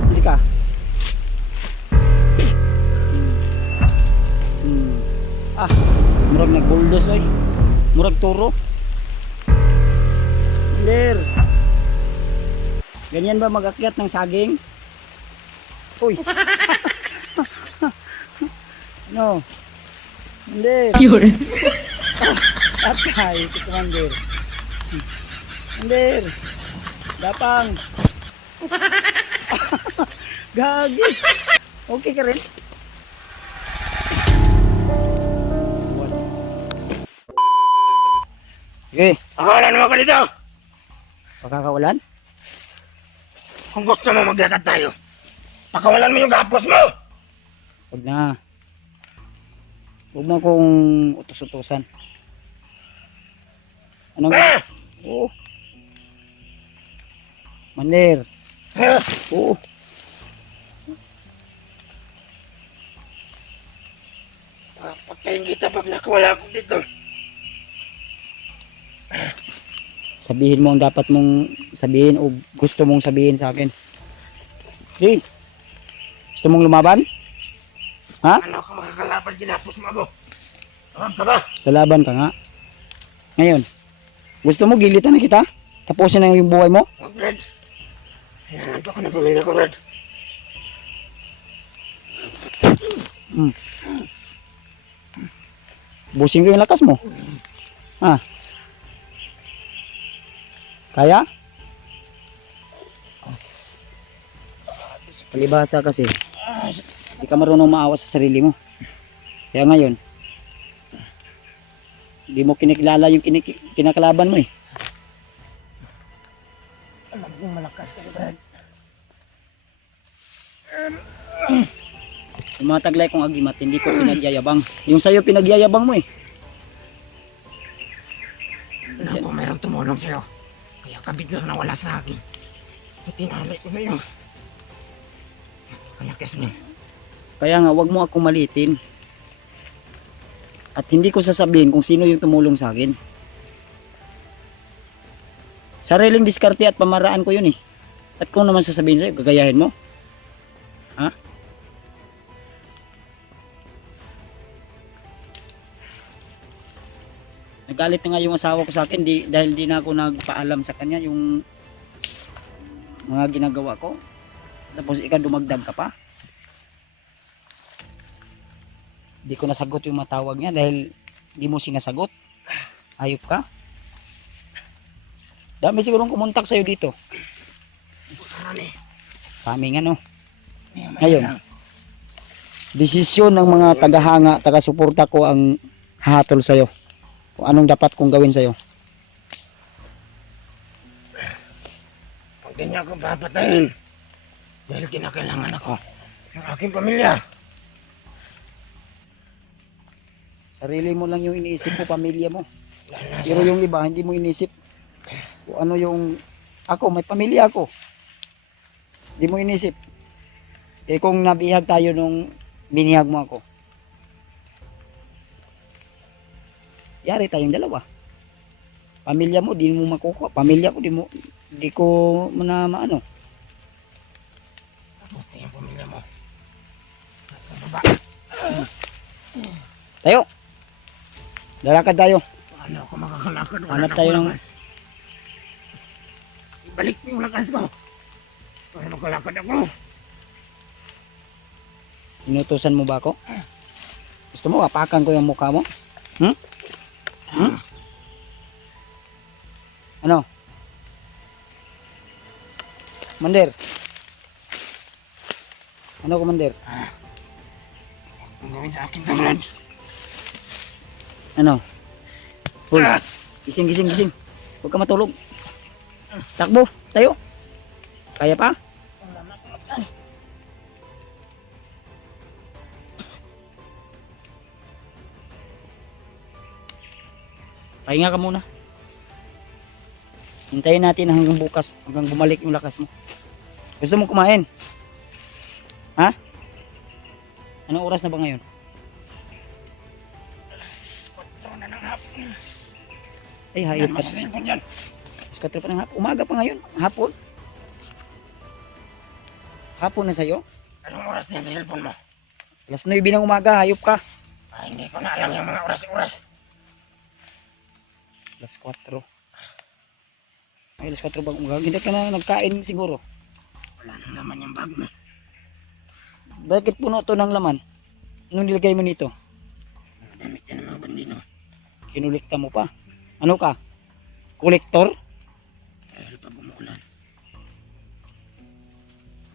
Sali ka. Murag nagbuldos oy. Murag turo. Ler. Ganyan ba mag-akyat ng saging? Uy. No. Ler. Yun. Atay, si Commander. Commander. Dapang. Gagi. Okay ka rin? Okay. Wala naman ka dito. Pakakawalan? Kung gusto mo maglakad tayo, pakawalan mo yung gapos mo. Huwag na. Huwag mo akong utos-utusan. Anong... Oo. Mandir. Oo. Papatayin kita pag nakawala ako dito. Sabihin mo ang dapat mong sabihin o gusto mong sabihin sa akin. Di. Gusto mong lumaban? Ha? Ano ka makakalaban, ginapos mo ako. Tawag ka ba? Lalaban ka nga. Ngayon, gusto mo gilitan na kita? Tapusin na yung buhay mo? Huwag, Red. Hinahanap ako ng pamilya ko, Red. Busin ko yung lakas mo. Ha? Kaya? Palibhasa kasi, hindi ka marunong maawa sa sarili mo. Kaya ngayon, hindi mo kinikilala yung kinakalaban mo eh. Alam kong malakas ka, Red. Yung mga taglay kong agimat, hindi ko pinagyayabang. Yung sa'yo pinagyayabang mo eh. Alam ko mayroong tumulong sa'yo. Kaya ka biglang nawala sa akin. Sa tinalay ko sa'yo. Kalakas niyo. Kaya nga, wag mo akong malitin. At hindi ko sasabihin kung sino yung tumulong sa akin. Sariling diskarte at pamaraan ko yun eh. At kung naman sasabihin sa'yo, gagayahin mo. Ha? Nagalit na nga yung asawa ko sa akin dahil di na ako nagpaalam sa kanya yung mga ginagawa ko. Tapos ikaw dumagdag ka pa. Di ko nasagot yung matawag niya dahil di mo sinasagot. Ayop ka. Dami sigurong kumontak sa'yo dito. Marami. Kaming ano. Ngayon. Ngayon, desisyon ng mga tagahanga, taga-suporta ko ang hahatol sa'yo. Kung anong dapat kong gawin sa'yo. Pag di niya ako papatayin, dahil kinakailangan ako ng aking pamilya. Sarili mo lang yung iniisip mo, pamilya mo. Lalo Pero yung iba, hindi mo inisip kung ano yung... Ako, may pamilya ako. Hindi mo inisip. Eh kung nabihag tayo nung binihag mo ako, yari tayong dalawa. Pamilya mo, di mo makukuha. Pamilya ko, di ko na maano. Buti ang pamilya mo. Nasa baba. Tayo. Lalakad tayo. Paano ako makakalakad? Wala Hanap na tayo akong ng- lakas. Ibalik mo yung lakas ko. Para makalakad ako. Inutusan mo ba ako? Gusto mo, apakan ko yung mukha mo? Hmm? Hmm? Ano? Mandir. Ano, Commander? Ang gawin sa akin, Tamran. Ano? Hoy, gising, gising, gising. Huwag ka matulog. Takbo, tayo. Kaya pa? Pahinga ka muna. Hintayin natin hanggang bukas, hanggang bumalik yung lakas mo. Gusto mo kumain? Ha? Anong oras na ba ngayon? Alas 4 na ng hapon. Ay, hayop ka. Yan, masasayin ko dyan. 4 pa ng hapon. Umaga pa ngayon. Hapon. Hapon na sa'yo. Anong oras din sa cellphone mo? Alas 9 ng umaga. Hayop ka. Hindi ko na alam yung mga oras-oras. Alas 4. Ay, alas 4 bang umaga? Hindi ka na nagkain siguro. Wala nang laman yung bag mo. Bakit puno to ng laman? Anong nilagay mo nito? Gamit yan ng mga bandino. Kinulikta mo pa. Ano ka? Kolektor? Dahil pa bumuulan.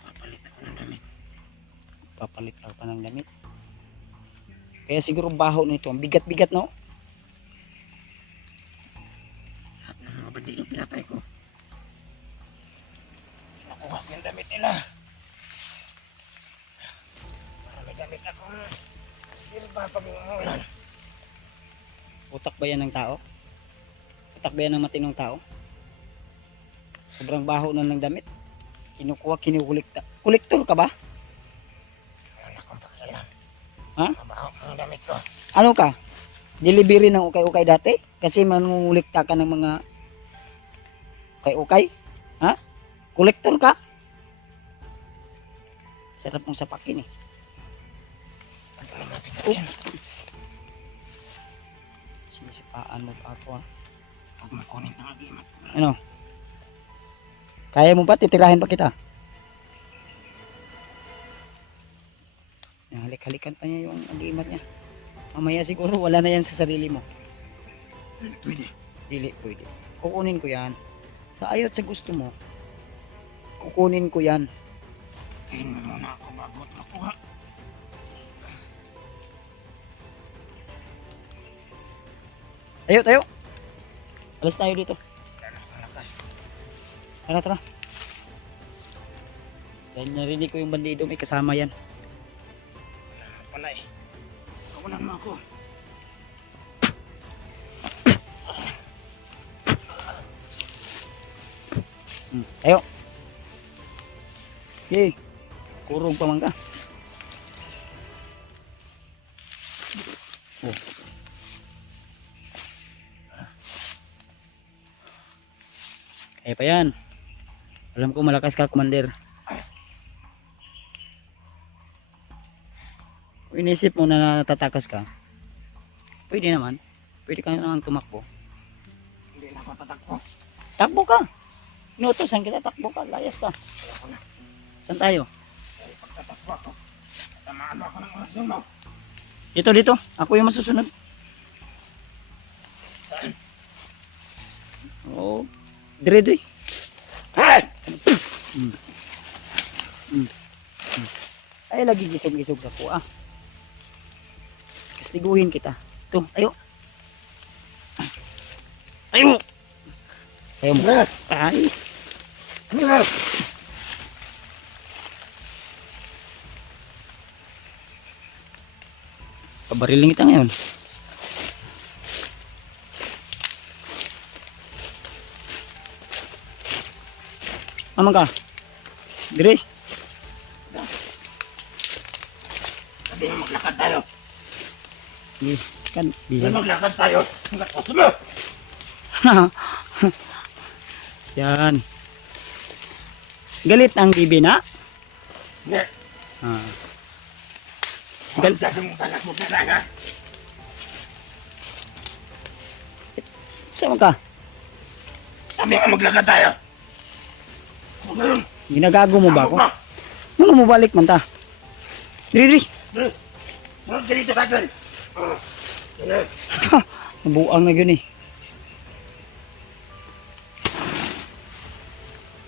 Papalit ako ng damit. Papalit ka pa ng damit. Kaya siguro baho nito. Ang bigat-bigat, no? Lahat ng mga bandino pinatay ko. Nakuha ko yung damit nila. Para may damit akong silba pag umuulan. Utak ba yan ng tao? Utak ba yan ng matinong tao? Sobrang baho na ng damit. Kinukuha, kinukulikta. Kolektor ka ba? Wala akong pakialam. Ha? Mabaho ang damit ko. Ano ka? Delivery ng ukay-ukay dati? Kasi manungulikta ka ng mga ukay-ukay? Ha? Kolektor ka? Sarap mong sapakin eh. Pag lumapit sa akin, Sinisipaan mo pa ako ha. huwag makunin ng agimat. Ano? Kaya mo pa? Titirahin pa kita. Halik-halikan pa niya yung agimat niya. Mamaya siguro wala na yan sa sarili mo. Pwede. Dili, pwede. Kukunin ko yan. Sa ayot sa gusto mo, kukunin ko yan. Tayin mo muna ako bago at makuha. Tayo, tayo. Alas tayo dito. Wala akong lakas. Tara, tara. Dahil narinig ko yung bandido, may kasama yan. Wala eh. Kawalan mo ako. Tayo. Okay. Kurog pa man ka. Oh. Kaya pa yan. Alam ko malakas ka, Commander. Kung inisip mo na natatakas ka, pwede naman. Pwede ka naman tumakbo. Hindi na ako tatakbo. Takbo ka. Inutosan kita, takbo ka. Layas ka. Ayoko na. Saan tayo? Dahil pag tatakbo ako, tamaan mo ako ng orasyon mo. Dito, dito. Ako yung masusunod. Saan? Oo. Dire, dire. Hey! Ay, lagi gisog-gisog sa kuha. Kastiguhin kita. Ito, tayo. Tayo. Tayo mo. Ay. Pabariling kita ngayon. Aman ka? Dire. Sabi mo maglakad tayo. Kan, Sabi bilang. maglakad tayo. Hanggat puso mo. Yan. Galit ang bibi na? Hindi. Ah. Galit kasi mong tagas mo talaga. Saan ka? Sabi mo maglakad tayo. Huwag ngayon. Ginagago mo ba ako? Sabog Ano mo balik man ta? Diri, diri. mo. Sunod ka dito sa akin. Yan. Nabuang na yun eh.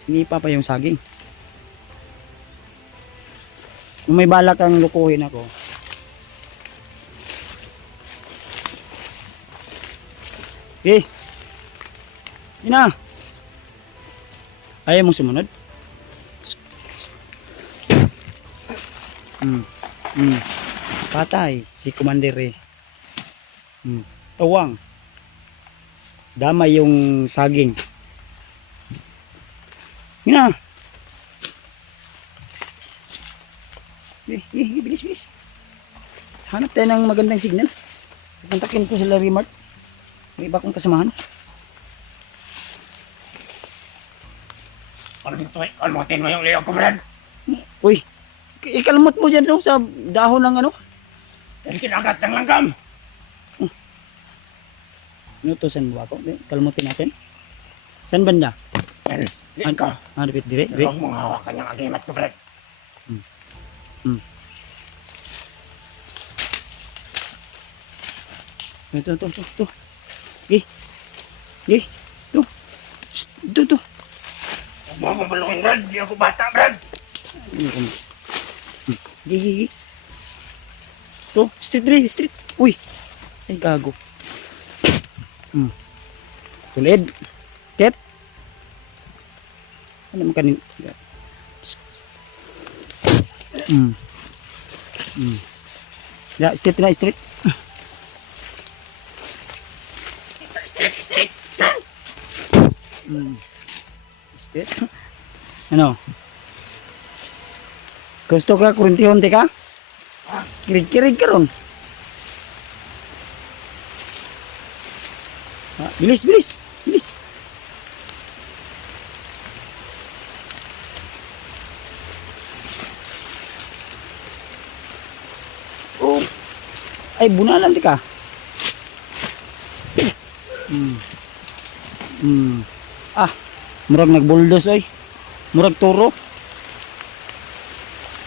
Sinipa pa yung saging. Kung may balak kang lukuhin ako. Okay. Yun na. Ayaw mong sumunod? Patay si Commander eh. Tawang. Damay yung saging. Yun na. Bilis, bilis. Hanap tayo ng magandang signal. Pupuntakin ko sa Larry Mart. May iba kong kasamahan. Kalmutin mo yung liyo ko, Brad. Uy, ikalmot mo dyan sa dahon ng ano. Dahil kinagat ng langgam. Inutusan mo ba ako? Kalmutin natin. Saan banda? Yan, liyo ka. Dipit dire. Huwag mong hawakan yung agimat ko, Brad. Ito. Gi. Ito. Ito. Huwag mo akong balukin, Brad. Di ako bata, Brad. Gi. Ito. Street. Uy. Ay, gago. Tulid. Ket. Ano naman kanin? Ya, street. Straight. Street. Ano? Gusto ka kurintihon ka? Kirig ka ron. Bilis. Oh. Ay, bunalan ka. Murag nagbuldos oy. Murag turo.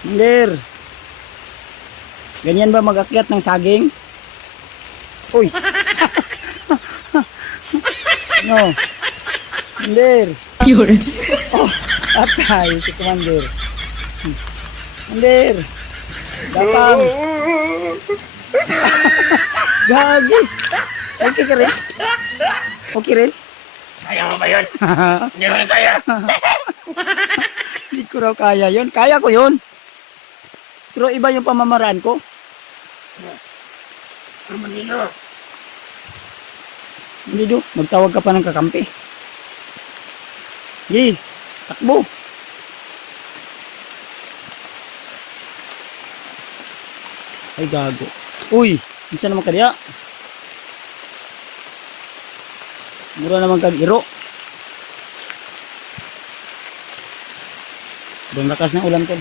Mandir. Ganyan ba mag-akyat ng saging? Uy. No. Mandir. Yun. Oh, atay si Commander. Mandir. Datang. Gagi. Okay ka rin? Okay rin? Kaya mo ba yun? Hindi mo rin kaya. Hindi ko raw kaya yun. Kaya ko yun. Pero iba yung pamamaraan ko. Manilo. Hindi do. Magtawag ka pa ng kakampi. Hindi. Takbo. Ay gago. Uy. Isa naman kaya. Mura naman kag iro. Sobrang lakas ng ulan ko.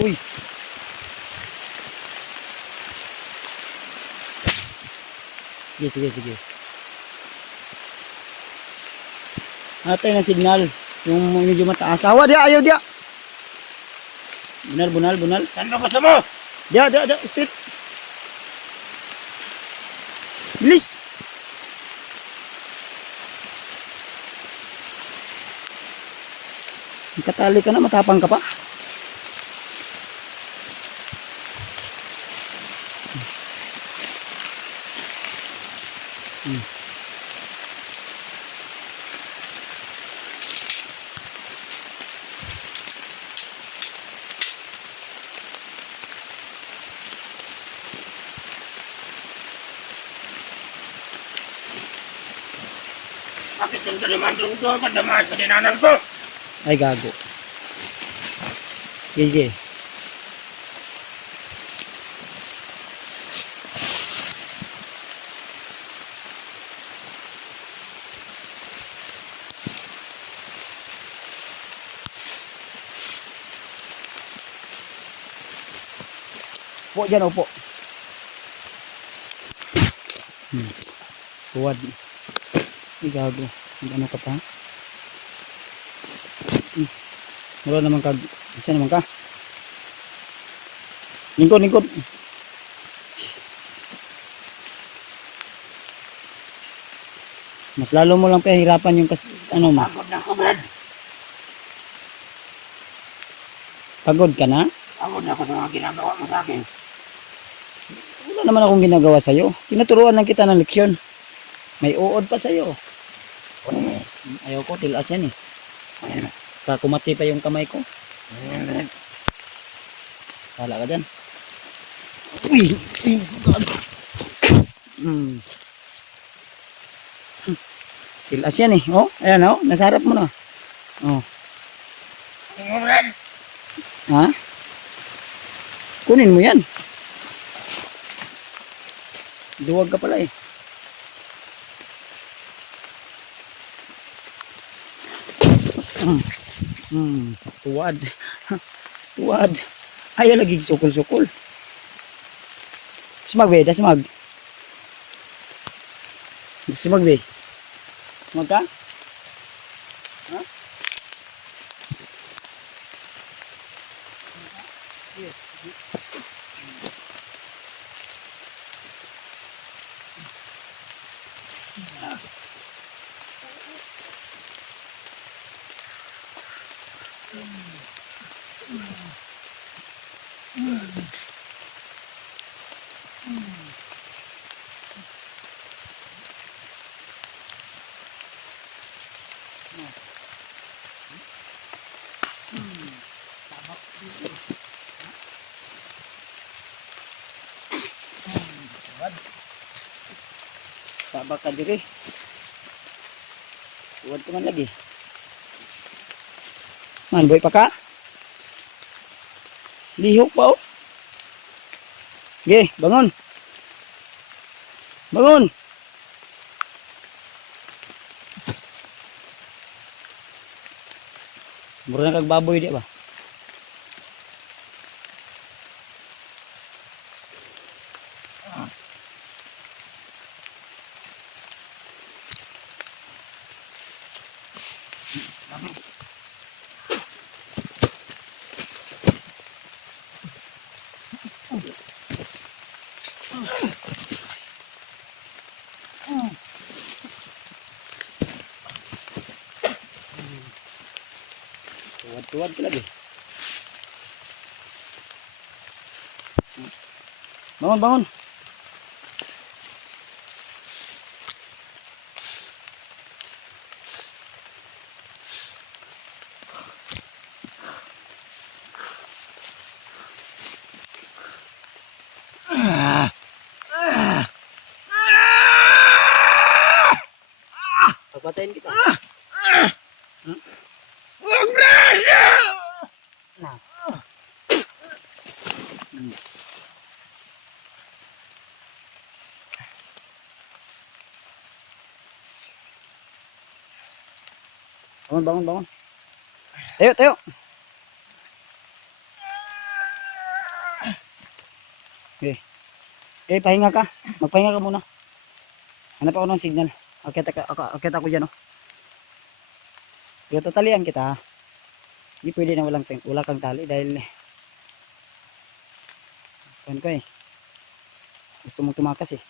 Uy. Sige. Atay na signal. Yung medyo mataas. Awa dia, ayaw dia. Bunal. Saan ba gusto mo? Dia, straight. Bilis. Katali ka na, matapang ka pa. Bakit yung dalimandong ko? Padamaan sa dinanan ko. Ay gago. Sige. Upo dyan, upo. Tuwad. Ay gago. Ano ka pa? Mura naman ka. Isa naman ka. Lingkod. Mas lalo mo lang pahirapan yung ano mo. Pagod na ako, Brad. Pagod ka na? Pagod na ako sa mga ginagawa mo sa akin. Wala naman akong ginagawa sa'yo. Tinuturuan lang kita ng leksyon. May uod pa sa'yo. Ayaw ko, tilas yan eh. Kumati pa yung kamay ko. Wala ka dyan. Uy! Tilas yan eh. Oh, ayan oh. Nasarap mo na. Oh. Ha? Kunin mo yan. Duwag ka pala eh. Mm. Tuwad. Tuwad. Ayaw lagi sukol-sukol. Smag be, dasmag. Dasmag be. Smag ka? Ha? Sabak ka diri. Tuwad ko man lagi. Man, boy pa ka? Lihok pa oh. Ge, bangon. Bangon. Mura na kag baboy di ba? Tuwad ka lagi. Bangun, bangun. Pagpatayin kita. Huwag na! Na. Bangun, bangun, bangun. Tayo, tayo. Okay. Okay, pahinga ka. Magpahinga ka muna. Hanap ako ng signal. Akit ako dyan, oh. Yung tatalian kita, hindi pwede na wala kang tali dahil kan ko eh. Gusto mong tumakas eh.